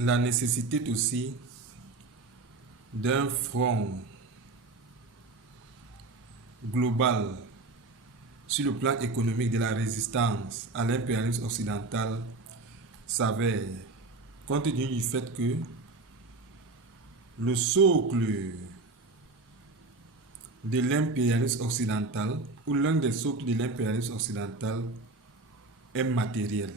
la nécessité aussi d'un front global sur le plan économique de la résistance à l'impérialisme occidental s'avère, compte tenu du fait que le socle de l'impérialisme occidental, ou l'un des socles de l'impérialisme occidental, est matériel.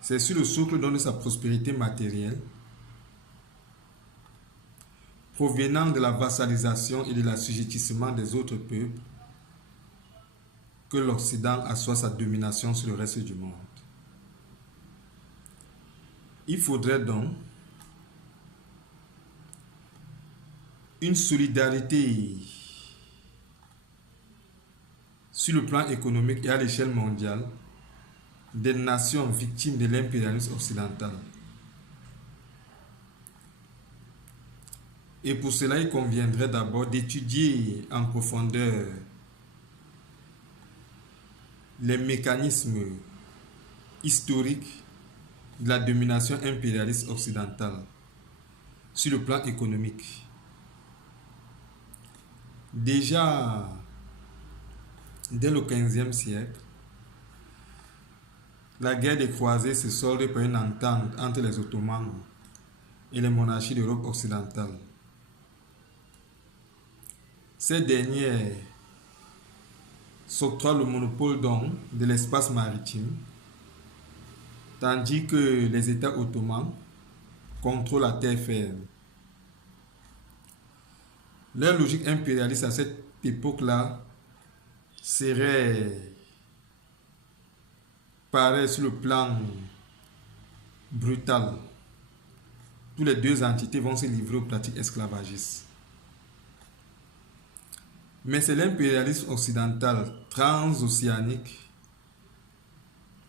C'est sur le socle de sa prospérité matérielle, provenant de la vassalisation et de l'assujettissement des autres peuples, que l'Occident assoit sa domination sur le reste du monde. Il faudrait donc une solidarité sur le plan économique et à l'échelle mondiale des nations victimes de l'impérialisme occidental. Et pour cela, il conviendrait d'abord d'étudier en profondeur les mécanismes historiques de la domination impérialiste occidentale sur le plan économique. Déjà, dès le XVe siècle, la guerre des croisés se solde par une entente entre les Ottomans et les monarchies d'Europe occidentale. Ces dernières s'octroient le monopole donc de l'espace maritime, tandis que les États ottomans contrôlent la terre ferme. Leur logique impérialiste à cette époque-là paraît sur le plan brutal. Toutes les deux entités vont se livrer aux pratiques esclavagistes. Mais c'est l'impérialisme occidental transoceanique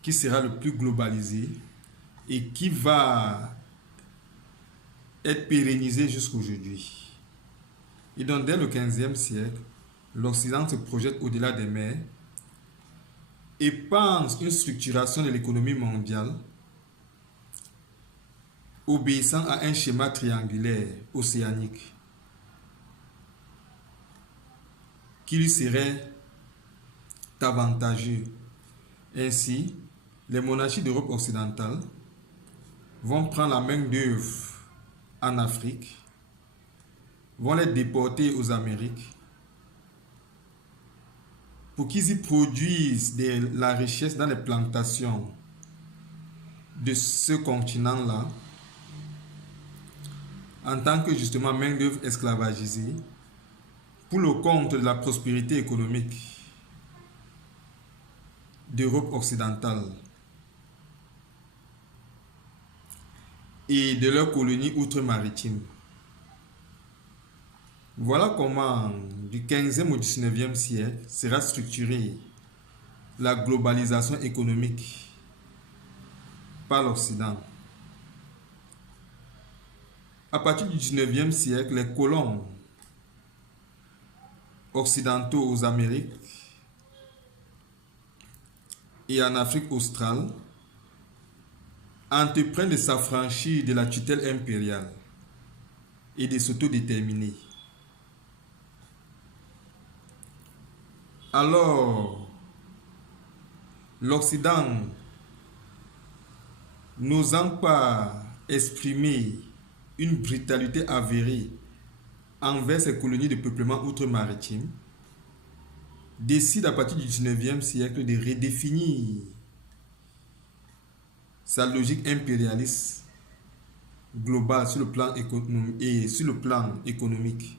qui sera le plus globalisé et qui va être pérennisé jusqu'aujourd'hui. Et donc, dès le XVe siècle, l'Occident se projette au-delà des mers et pense une structuration de l'économie mondiale obéissant à un schéma triangulaire océanique qui lui serait avantageux. Ainsi, les monarchies d'Europe occidentale vont prendre la main-d'œuvre en Afrique, vont les déporter aux Amériques pour qu'ils y produisent de la richesse dans les plantations de ce continent-là en tant que justement main-d'œuvre esclavagisée pour le compte de la prospérité économique d'Europe occidentale et de leurs colonies outre-maritimes. Voilà comment, du 15e au 19e siècle, sera structurée la globalisation économique par l'Occident. À partir du 19e siècle, les colons occidentaux aux Amériques et en Afrique australe entreprennent de s'affranchir de la tutelle impériale et de s'autodéterminer. Alors, l'Occident, n'osant pas exprimer une brutalité avérée envers ses colonies de peuplement outre-maritime, décide à partir du 19e siècle de redéfinir sa logique impérialiste globale sur le plan économique.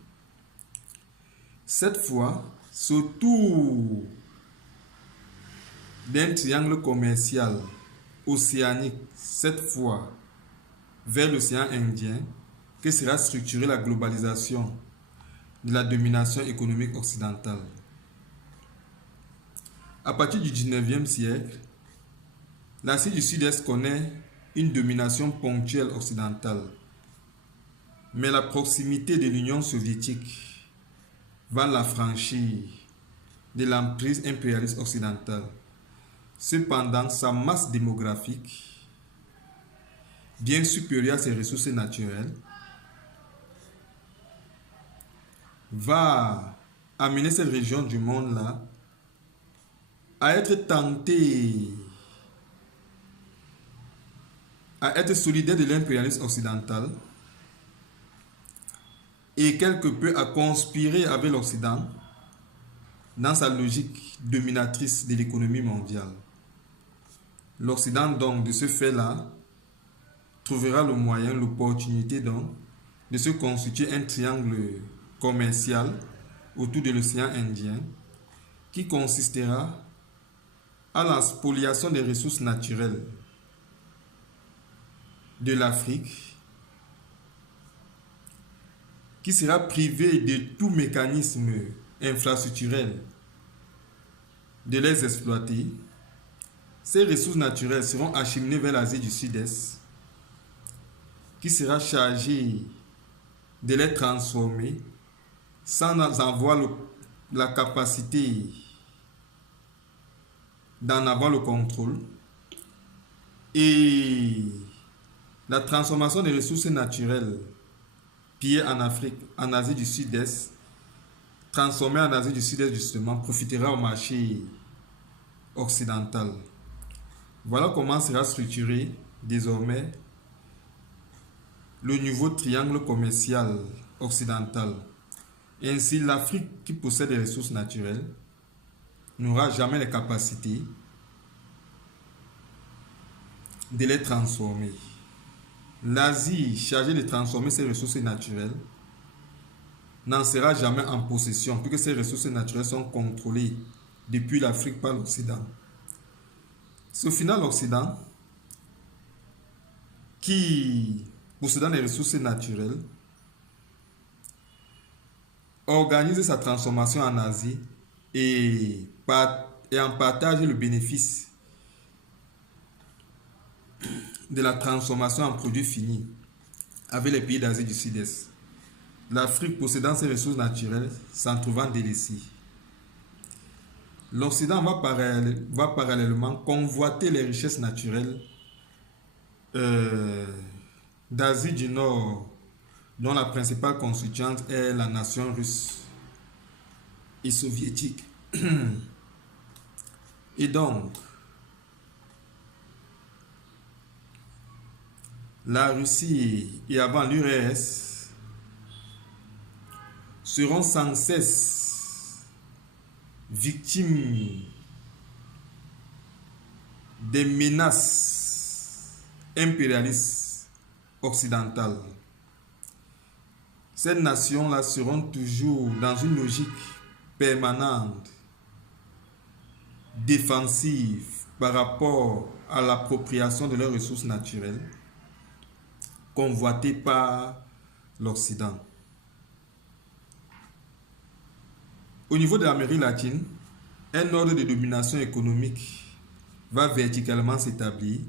Cette fois, surtout d'un triangle commercial océanique, cette fois vers l'océan Indien, que sera structurée la globalisation de la domination économique occidentale. À partir du 19e siècle, l'Asie du Sud-Est connaît une domination ponctuelle occidentale, mais la proximité de l'Union soviétique va l'affranchir de l'emprise impérialiste occidentale. Cependant, sa masse démographique bien supérieur à ses ressources naturelles, va amener cette région du monde-là à être tentée, à être solidaire de l'impérialisme occidental et quelque peu à conspirer avec l'Occident dans sa logique dominatrice de l'économie mondiale. L'Occident, donc, de ce fait-là, trouvera le moyen, l'opportunité, donc, de se constituer un triangle commercial autour de l'océan Indien qui consistera à la spoliation des ressources naturelles de l'Afrique, qui sera privé de tout mécanisme infrastructurel de les exploiter. Ces ressources naturelles seront acheminées vers l'Asie du Sud-Est, qui sera chargée de les transformer sans avoir la capacité d'en avoir le contrôle. Et la transformation des ressources naturelles pillées en Afrique, en Asie du Sud-Est, transformées en Asie du Sud-Est justement, profitera au marché occidental. Voilà comment sera structuré désormais le nouveau triangle commercial occidental. Ainsi, l'Afrique, qui possède des ressources naturelles, n'aura jamais les capacités de les transformer. L'Asie, chargée de transformer ses ressources naturelles, n'en sera jamais en possession, puisque ces ressources naturelles sont contrôlées depuis l'Afrique par l'Occident. C'est au final l'Occident qui, possédant les ressources naturelles, organise sa transformation en Asie et en partage le bénéfice de la transformation en produits finis avec les pays d'Asie du Sud-Est. L'Afrique, possédant ses ressources naturelles, s'en trouvant délaissée. L'Occident va parallèlement convoiter les richesses naturelles d'Asie du Nord, dont la principale constituante est la nation russe et soviétique. Et donc, la Russie et avant l'URSS seront sans cesse victimes des menaces impérialistes occidentales. Ces nations-là seront toujours dans une logique permanente, défensive par rapport à l'appropriation de leurs ressources naturelles, convoitées par l'Occident. Au niveau de l'Amérique latine, un ordre de domination économique va verticalement s'établir.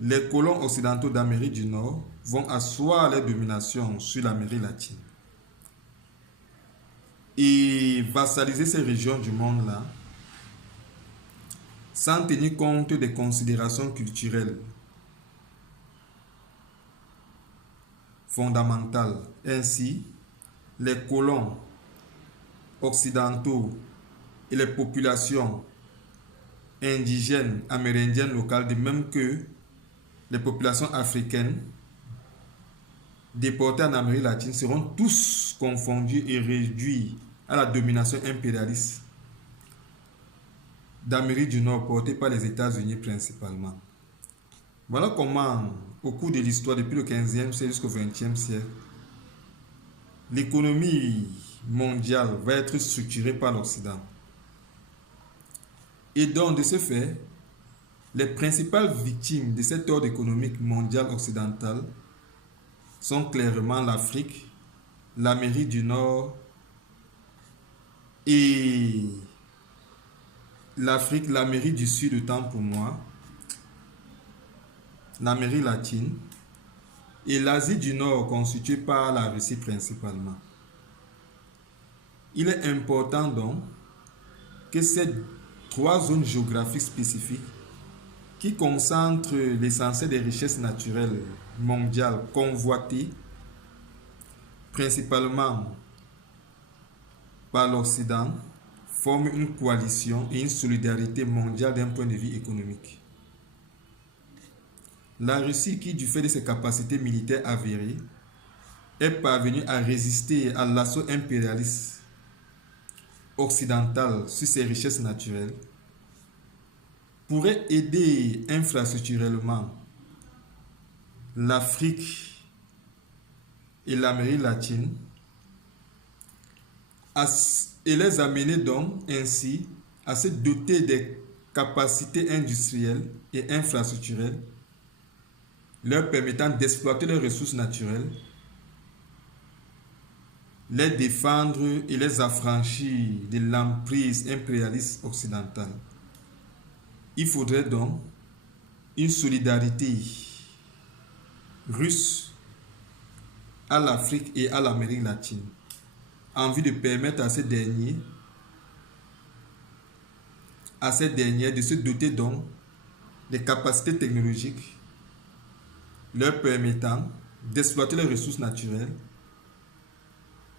Les colons occidentaux d'Amérique du Nord vont asseoir leur domination sur l'Amérique latine et vassaliser ces régions du monde-là sans tenir compte des considérations culturelles fondamentales. Ainsi, les colons occidentaux et les populations indigènes, amérindiennes locales, de même que les populations africaines déportées en Amérique latine, seront tous confondus et réduits à la domination impérialiste d'Amérique du Nord, portée par les États-Unis principalement. Voilà comment, au cours de l'histoire, depuis le 15e siècle jusqu'au 20e siècle, l'économie mondiale va être structurée par l'Occident. Et donc, de ce fait, les principales victimes de cet ordre économique mondial occidental sont clairement l'Afrique, l'Amérique du Nord et l'Afrique, l'Amérique du Sud, autant pour moi, l'Amérique latine et l'Asie du Nord, constituée par la Russie principalement. Il est important donc que ces trois zones géographiques spécifiques qui concentre l'essentiel des richesses naturelles mondiales convoitées principalement par l'Occident, forme une coalition et une solidarité mondiale d'un point de vue économique. La Russie, qui du fait de ses capacités militaires avérées, est parvenue à résister à l'assaut impérialiste occidental sur ses richesses naturelles, pourrait aider infrastructurellement l'Afrique et l'Amérique latine et les amener donc ainsi à se doter des capacités industrielles et infrastructurelles leur permettant d'exploiter leurs ressources naturelles, les défendre et les affranchir de l'emprise impérialiste occidentale. Il faudrait donc une solidarité russe à l'Afrique et à l'Amérique latine en vue de permettre à ces derniers de se doter donc des capacités technologiques leur permettant d'exploiter les ressources naturelles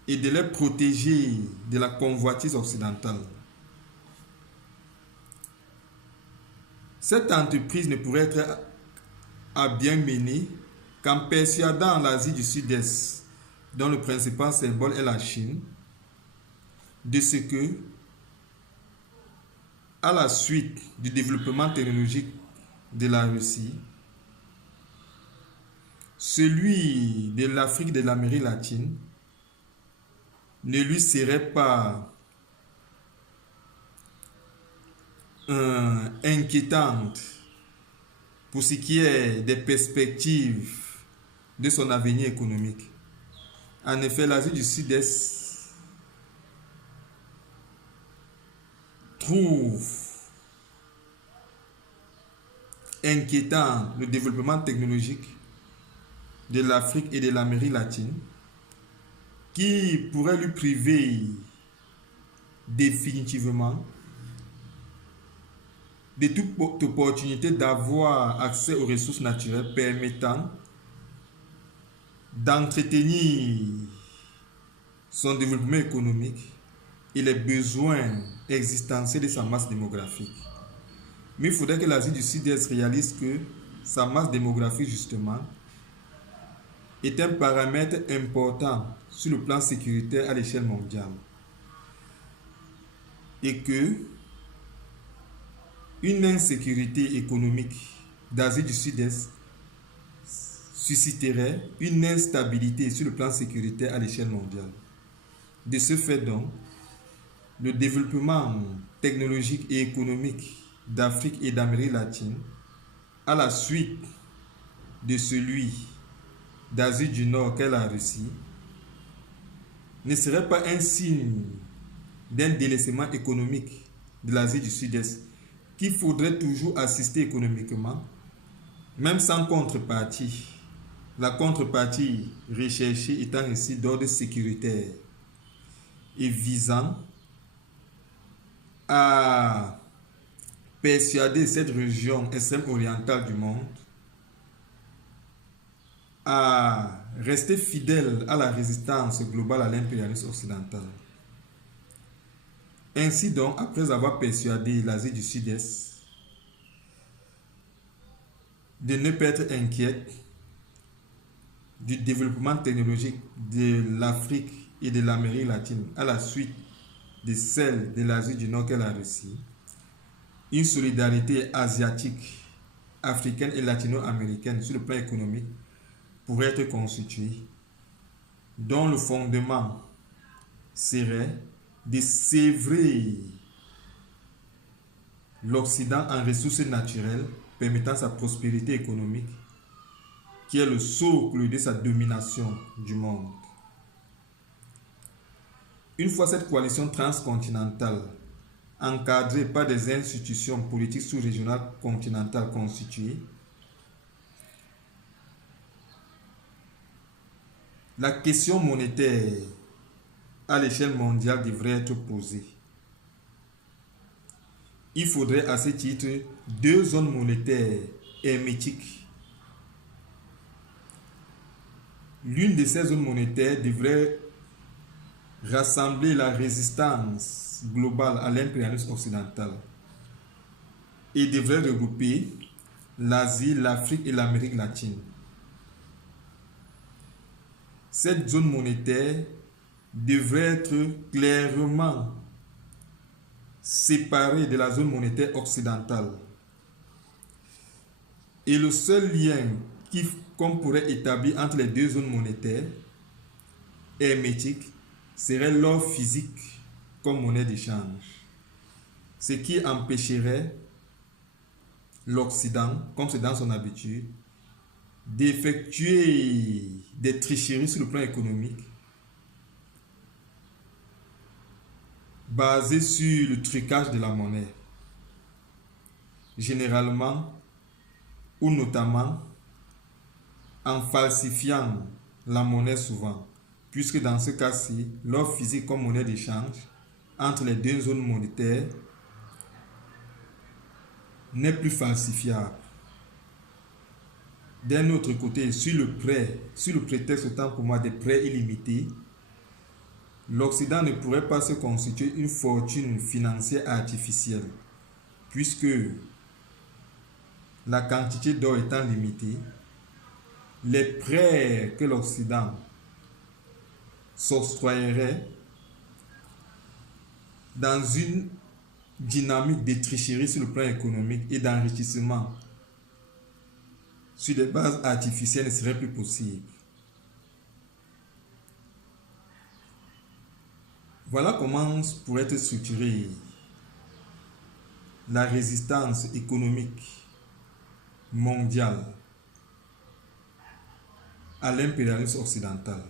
et de les protéger de la convoitise occidentale. Cette entreprise ne pourrait être à bien menée qu'en persuadant l'Asie du Sud-Est, dont le principal symbole est la Chine, de ce que, à la suite du développement technologique de la Russie, celui de l'Afrique et de l'Amérique latine ne lui serait pas inquiétante pour ce qui est des perspectives de son avenir économique. En effet, l'Asie du Sud-Est trouve inquiétant le développement technologique de l'Afrique et de l'Amérique latine, qui pourrait lui priver définitivement de toute opportunité d'avoir accès aux ressources naturelles permettant d'entretenir son développement économique et les besoins existentiels de sa masse démographique. Mais il faudrait que l'Asie du Sud-Est réalise que sa masse démographique, justement, est un paramètre important sur le plan sécuritaire à l'échelle mondiale. Et que une insécurité économique d'Asie du Sud-Est susciterait une instabilité sur le plan sécuritaire à l'échelle mondiale. De ce fait donc, le développement technologique et économique d'Afrique et d'Amérique latine, à la suite de celui d'Asie du Nord qu'est la Russie, ne serait pas un signe d'un délaissement économique de l'Asie du Sud-Est qu'il faudrait toujours assister économiquement, même sans contrepartie. La contrepartie recherchée étant ici d'ordre sécuritaire et visant à persuader cette région extrême orientale du monde à rester fidèle à la résistance globale à l'impérialisme occidental. Ainsi donc, après avoir persuadé l'Asie du Sud-Est de ne pas être inquiète du développement technologique de l'Afrique et de l'Amérique latine à la suite de celle de l'Asie du Nord qu'est la Russie, une solidarité asiatique, africaine et latino-américaine sur le plan économique pourrait être constituée, dont le fondement serait de sévrer l'Occident en ressources naturelles permettant sa prospérité économique, qui est le socle de sa domination du monde. Une fois cette coalition transcontinentale encadrée par des institutions politiques sous-régionales continentales constituées, la question monétaire à l'échelle mondiale devrait être posée. il faudrait à ce titre 2 zones monétaires hermétiques. L'une de ces zones monétaires devrait rassembler la résistance globale à l'impérialisme occidental et devrait regrouper l'Asie, l'Afrique et l'Amérique latine. Cette zone monétaire devrait être clairement séparée de la zone monétaire occidentale. Et le seul lien qu'on pourrait établir entre les 2 zones monétaires hermétiques serait l'or physique comme monnaie d'échange. Ce qui empêcherait l'Occident, comme c'est dans son habitude, d'effectuer des tricheries sur le plan économique basées sur le trucage de la monnaie, généralement ou notamment en falsifiant la monnaie souvent, puisque dans ce cas-ci, l'or physique comme monnaie d'échange entre les 2 zones monétaires n'est plus falsifiable. D'un autre côté, sur le prétexte autant pour moi des prêts illimités, l'Occident ne pourrait pas se constituer une fortune financière artificielle, puisque la quantité d'or étant limitée, les prêts que l'Occident s'octroyerait dans une dynamique de tricherie sur le plan économique et d'enrichissement sur des bases artificielles ne serait plus possible. Voilà comment pourrait être structurée la résistance économique mondiale à l'impérialisme occidental.